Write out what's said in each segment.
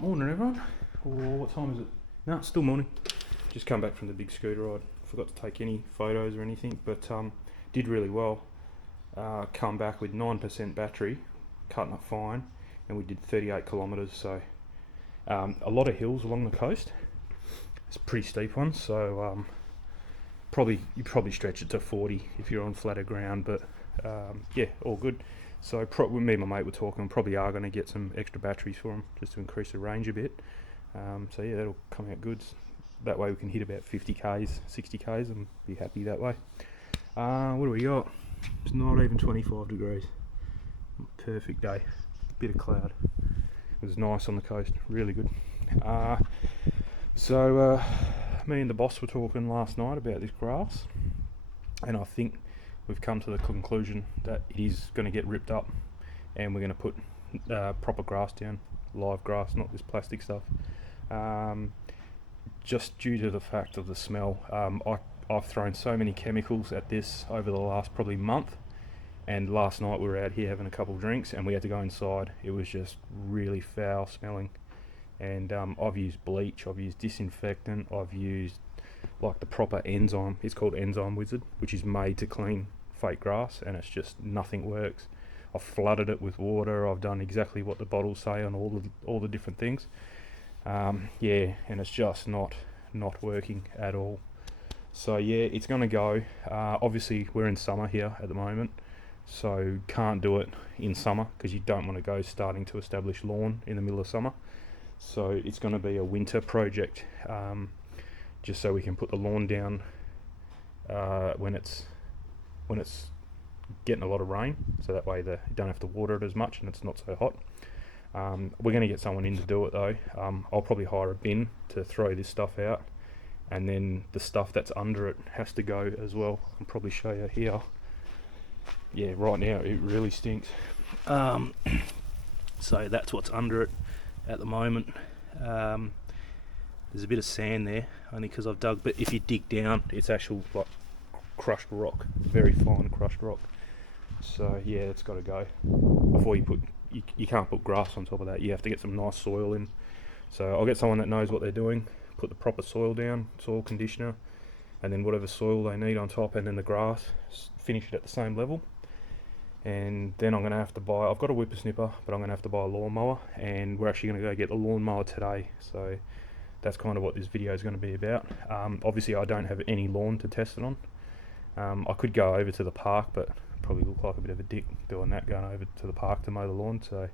Morning everyone. What time is it? No, it's still morning. Just come back from the big scooter ride. Forgot to take any photos or anything, but did really well. Come back with 9% battery, cutting it fine, and we did 38 kilometres. So a lot of hills along the coast. It's a pretty steep one, so you probably stretch it to 40 if you're on flatter ground, but yeah, all good. So me and my mate were talking, probably are going to get some extra batteries for them just to increase the range a bit. So yeah, that'll come out good. That way we can hit about 50 k's, 60 k's, and be happy that way. What do we got? It's not even 25 degrees. Perfect day. Bit of cloud. It was nice on the coast, really good. So me and the boss were talking last night about this grass, and I think we've come to the conclusion that it is going to get ripped up, and we're going to put proper grass down, live grass, not this plastic stuff. Just due to the fact of the smell. I've thrown so many chemicals at this over the last probably month, and last night we were out here having a couple of drinks and we had to go inside. It was just really foul smelling, and I've used bleach, I've used disinfectant, I've used like the proper enzyme. It's called Enzyme Wizard, which is made to clean fake grass, and it's just nothing works. I've flooded it with water. I've done exactly what the bottles say on all the different things. Yeah, and it's just not working at all. So yeah, it's gonna go. Obviously we're in summer here at the moment, so can't do it in summer because you don't want to go starting to establish lawn in the middle of summer. So it's going to be a winter project, just so we can put the lawn down when it's getting a lot of rain, so that way you don't have to water it as much and it's not so hot. We're going to get someone in to do it though. I'll probably hire a bin to throw this stuff out, and then the stuff that's under it has to go as well. I'll probably show you here. Yeah, right now it really stinks. So that's what's under it at the moment. There's a bit of sand there, only because I've dug, but if you dig down, it's actual like crushed rock, very fine crushed rock. So yeah, it's got to go. Before you can't put grass on top of that. You have to get some nice soil in. So I'll get someone that knows what they're doing, put the proper soil down, soil conditioner, and then whatever soil they need on top, and then the grass, finish it at the same level. And then I'm going to have to buy, I've got a whippersnipper, but I'm going to have to buy a lawnmower, and we're actually going to go get the lawnmower today. So that's kind of what this video is going to be about. Obviously I don't have any lawn to test it on. I could go over to the park, but probably look like a bit of a dick doing that, going over to the park to mow the lawn. So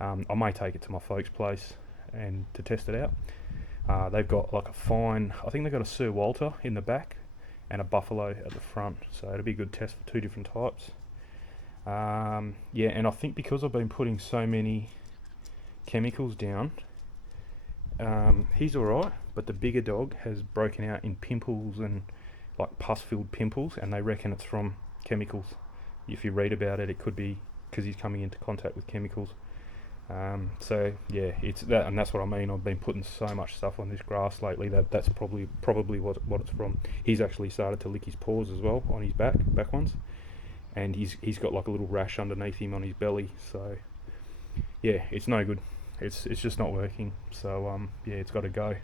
I may take it to my folks' place and to test it out. They've got like a fine, I think they've got a Sir Walter in the back and a Buffalo at the front, so it'll be a good test for two different types. Yeah, and I think because I've been putting so many chemicals down, he's alright, but the bigger dog has broken out in pimples and like pus-filled pimples, and they reckon it's from chemicals. If you read about it, it could be because he's coming into contact with chemicals. So yeah, it's that, and that's what I mean. I've been putting so much stuff on this grass lately that's probably what it's from. He's actually started to lick his paws as well on his back ones, and he's got like a little rash underneath him on his belly. So yeah, it's no good. It's just not working. So yeah, it's got to go.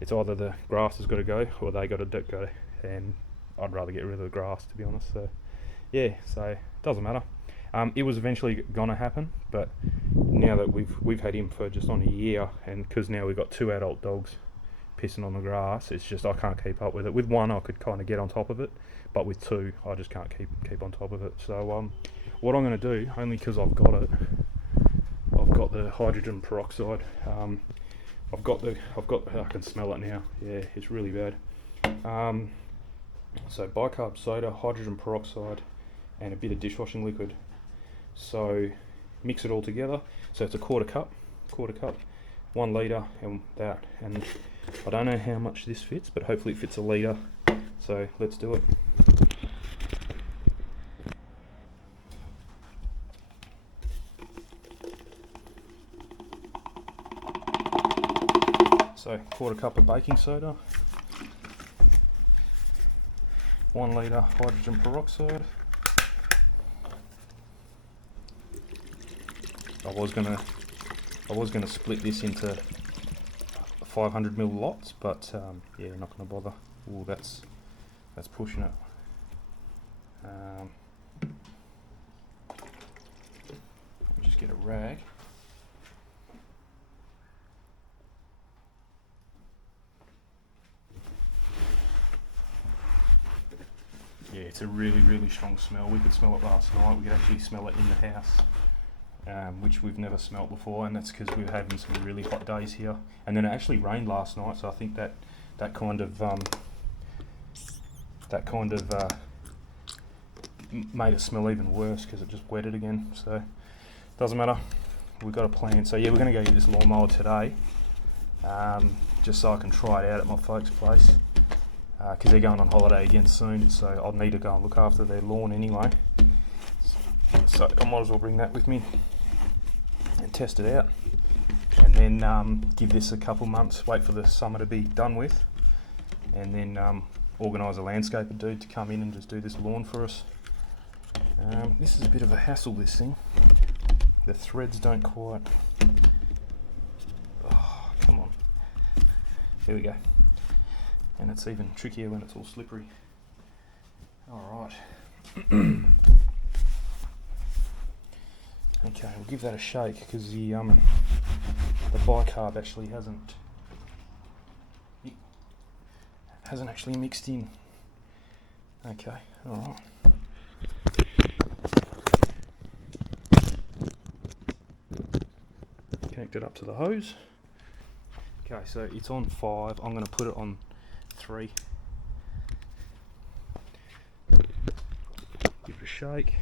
It's either the grass has got to go or they got to go, and I'd rather get rid of the grass, to be honest. So yeah, so it doesn't matter. It was eventually gonna happen, but now that we've had him for just on a year, and because now we've got two adult dogs pissing on the grass, it's just I can't keep up with it. With one I could kind of get on top of it, but with two I just can't keep on top of it. So what I'm going to do, only because I've got the hydrogen peroxide. I've got I can smell it now. Yeah, it's really bad. So bicarb soda, hydrogen peroxide, and a bit of dishwashing liquid. So mix it all together. So it's a quarter cup, 1 litre, and that. And I don't know how much this fits, but hopefully it fits a litre. So let's do it. So quarter cup of baking soda, 1 litre hydrogen peroxide. I was going to I was going to split this into 500ml lots, but yeah, not going to bother. Ooh, that's pushing it. Let me just get a rag. Yeah, it's a really strong smell. We could smell it last night. We could actually smell it in the house, which we've never smelt before, and that's because we're having some really hot days here. And then it actually rained last night, so I think that kind of made it smell even worse because it just wetted again. So doesn't matter. We've got a plan. So yeah, we're going to go get this lawnmower today, just so I can try it out at my folks' place. Because they're going on holiday again soon, so I'll need to go and look after their lawn anyway. So I might as well bring that with me and test it out, and then give this a couple months, wait for the summer to be done with, and then organise a landscaper dude to come in and just do this lawn for us. This is a bit of a hassle, this thing. The threads don't quite... Oh, come on. There we go. And it's even trickier when it's all slippery. Alright. Okay, we'll give that a shake because the bicarb actually hasn't actually mixed in. Okay, alright. Connect it up to the hose. Okay, so it's on 5. I'm going to put it on 3. Give it a shake.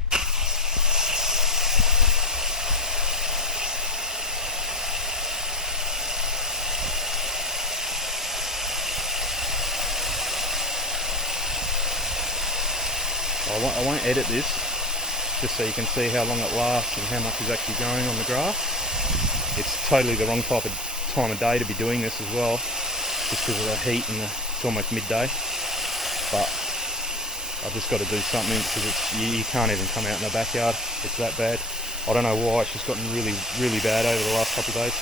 I won't edit this, just so you can see how long it lasts and how much is actually going on the grass. It's totally the wrong time of day to be doing this as well, just because of the heat and it's almost midday. But I've just got to do something because you can't even come out in the backyard. It's that bad. I don't know why. It's just gotten really bad over the last couple of days.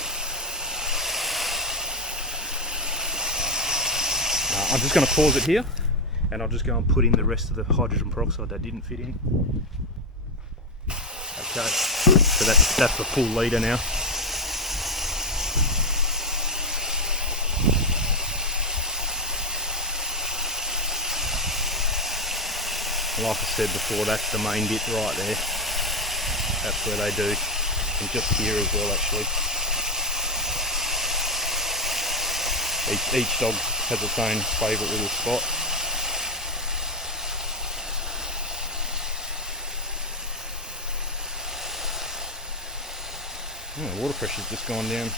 I'm just going to pause it here, and I'll just go and put in the rest of the hydrogen peroxide that didn't fit in. Okay, so that's the full litre now. Like I said before, that's the main bit right there. That's where they do, and just here as well actually. Each dog has its own favourite little spot. Oh, the water pressure's just gone down. I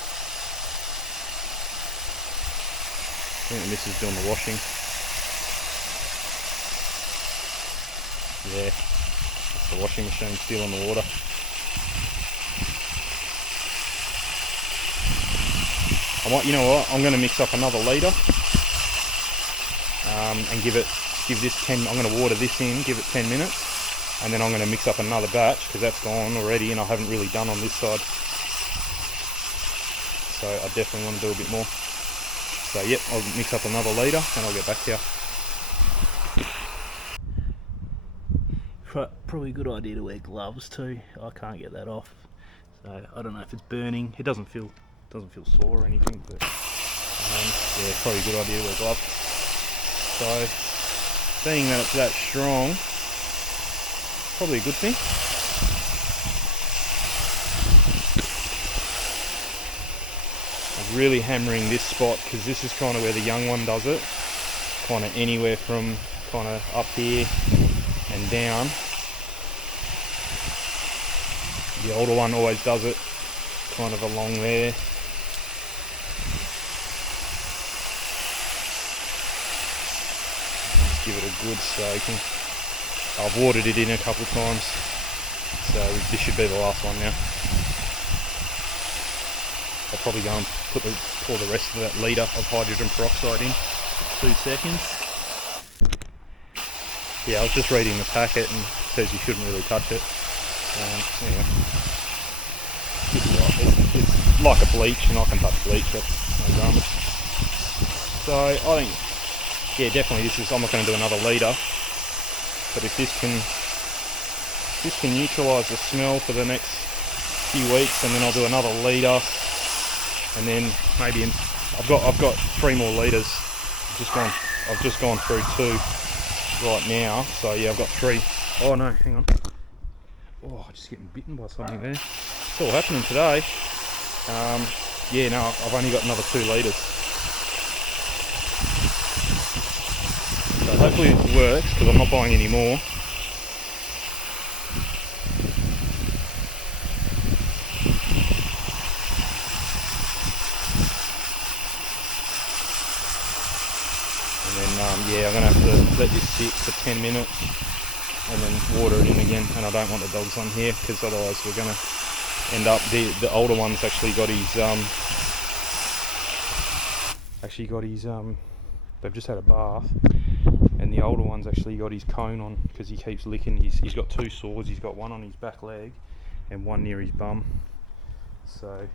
think the missus doing the washing. Yeah, that's the washing machine still on the water. You know what? I'm going to mix up another litre and give this 10. I'm going to water this in, give it 10 minutes, and then I'm going to mix up another batch because that's gone already, and I haven't really done on this side. So I definitely want to do a bit more. So yep, I'll mix up another litre and I'll get back to you. Probably a good idea to wear gloves too. I can't get that off, so I don't know if it's burning. It doesn't feel sore or anything, but yeah, probably a good idea to wear gloves. So being that it's that strong, probably a good thing. I'm really hammering this spot because this is kind of where the young one does it, kind of anywhere from kind of up here and down. The older one always does it kind of along there. Give it a good soaking. I've watered it in a couple of times, so this should be the last one now. I'll probably go and pour the rest of that litre of hydrogen peroxide in. 2 seconds. Yeah, I was just reading the packet and it says you shouldn't really touch it. Anyway, this is right. it's like a bleach, and I can touch bleach, that's no drama. So I think, yeah, definitely I'm not going to do another litre, but if this can neutralise the smell for the next few weeks, and then I'll do another litre, and then maybe I've got 3 more litres. I've just gone through 2 right now, so yeah, I've got 3. Oh no, hang on. Oh, just getting bitten by something there. It's all happening today. Yeah, no, I've only got another 2 litres. So hopefully it works, because I'm not buying any more. And then, yeah, I'm going to have to let this sit for 10 minutes and then water it in again. And I don't want the dogs on here, because otherwise we're going to end up, the older one's actually got his, they've just had a bath, and the older one's actually got his cone on, because he keeps licking. He's got 2 sores. He's got one on his back leg and one near his bum. So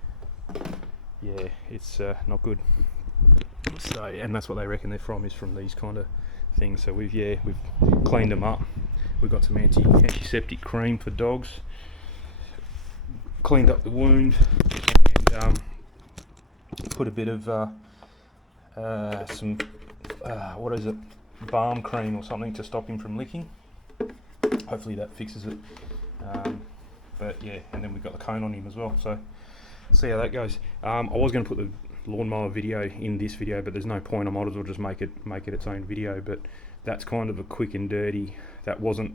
yeah, it's not good. So, and that's what they reckon they're from, is from these kind of things. So we've cleaned them up. We've got some antiseptic cream for dogs, cleaned up the wound, and put a bit of some what is it, balm cream or something to stop him from licking. Hopefully that fixes it. But yeah, and then we've got the cone on him as well, so see how that goes. I was going to put the lawnmower video in this video, but there's no point. I might as well just make it its own video. But that's kind of a quick and dirty. That wasn't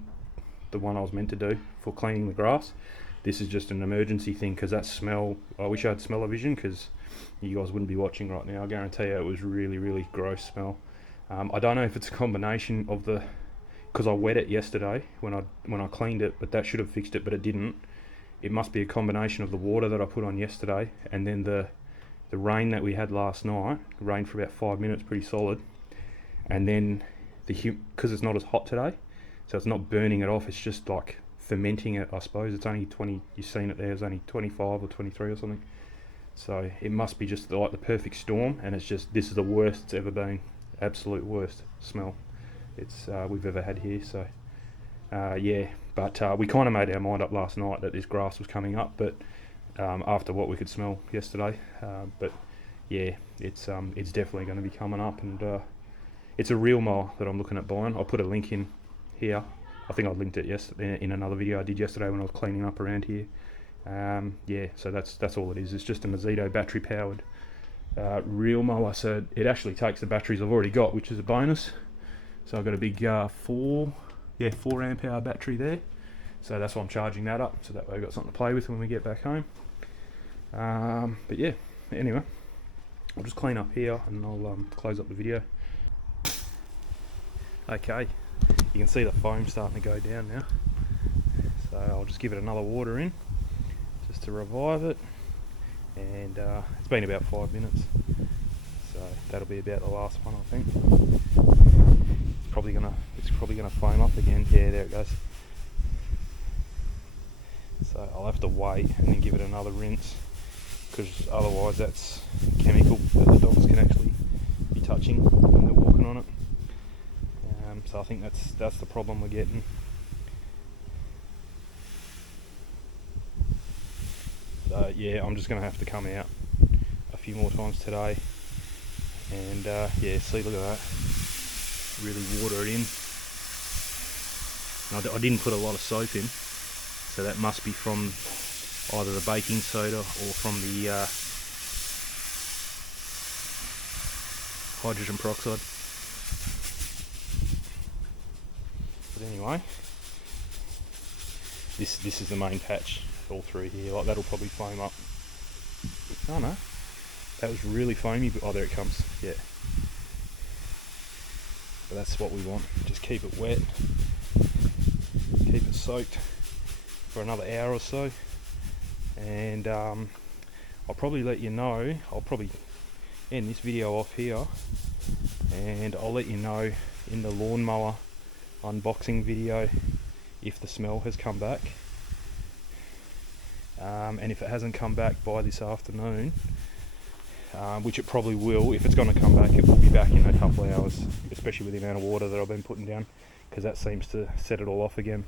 the one I was meant to do for cleaning the grass. This is just an emergency thing, because that smell, I wish I had smell-o-vision, because you guys wouldn't be watching right now. I guarantee you it was really, really gross smell. I don't know if it's a combination of because I wet it yesterday when I cleaned it, but that should have fixed it, but it didn't. It must be a combination of the water that I put on yesterday, and then the rain that we had last night. It rained for about 5 minutes, pretty solid, and then because it's not as hot today, so it's not burning it off, it's just like fermenting it, I suppose. It's only 20, you've seen it there, it's only 25 or 23 or something. So it must be just like the perfect storm, and it's just, this is the worst it's ever been. Absolute worst smell we've ever had here. So yeah, but we kind of made our mind up last night that this grass was coming up, but after what we could smell yesterday, but yeah, it's definitely going to be coming up, and it's a reel mower that I'm looking at buying. I'll put a link in here. I think I linked it yesterday in another video I did yesterday when I was cleaning up around here. Yeah, so that's all it is. It's just a Mazito battery powered reel mower. So it actually takes the batteries I've already got, which is a bonus. So I've got a big 4 amp hour battery there. So that's why I'm charging that up, so that way I've got something to play with when we get back home. But yeah, anyway, I'll just clean up here and I'll close up the video. Okay, you can see the foam starting to go down now. So I'll just give it another water in, just to revive it. And it's been about 5 minutes, so that'll be about the last one, I think. It's probably gonna foam up again. Yeah, there it goes. So I'll have to wait and then give it another rinse, because otherwise that's chemical that the dogs can actually be touching when they're walking on it. So I think that's the problem we're getting. So yeah, I'm just going to have to come out a few more times today, and yeah, see, look at that, really water it in. And I didn't put a lot of soap in, so that must be from either the baking soda or from the hydrogen peroxide. But anyway, this is the main patch all through here. Like, that'll probably foam up. Oh no, that was really foamy, but oh, there it comes. Yeah, but that's what we want. Just keep it wet, keep it soaked for another hour or so, and I'll probably let you know. I'll probably end this video off here, and I'll let you know in the lawnmower unboxing video if the smell has come back. and if it hasn't come back by this afternoon, which it probably will, if it's going to come back, it will be back in a couple of hours, especially with the amount of water that I've been putting down, because that seems to set it all off again,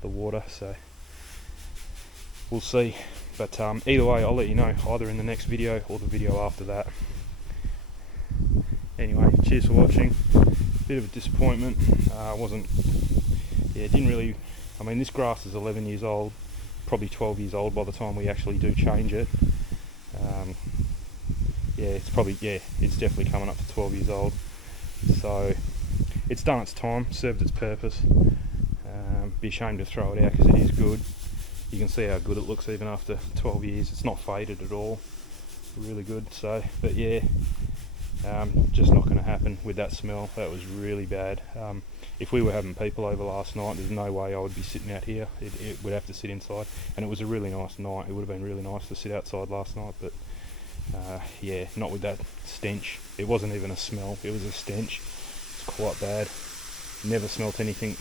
the water. So we'll see, but either way I'll let you know either in the next video or the video after that. Anyway, cheers for watching. Bit of a disappointment. Didn't really, I mean, this grass is 11 years old, probably 12 years old by the time we actually do change it. It's definitely coming up to 12 years old, so it's done its time, served its purpose. Be ashamed to throw it out because it is good. You can see how good it looks even after 12 years. It's not faded at all, really good. So, but yeah, just not going to happen with that smell. That was really bad. If we were having people over last night, there's no way I would be sitting out here. It would have to sit inside, and it was a really nice night. It would have been really nice to sit outside last night, but not with that stench. It wasn't even a smell, it was a stench. It's quite bad. Never smelt anything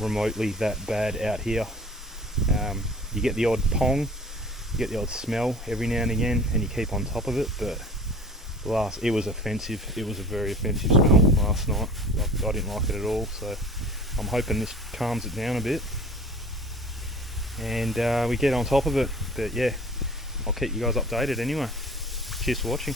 remotely that bad out here. You get the odd pong, you get the odd smell every now and again, and you keep on top of it, but it was offensive. It was a very offensive smell last night. I didn't like it at all, so I'm hoping this calms it down a bit and we get on top of it. But yeah, I'll keep you guys updated anyway. Cheers for watching.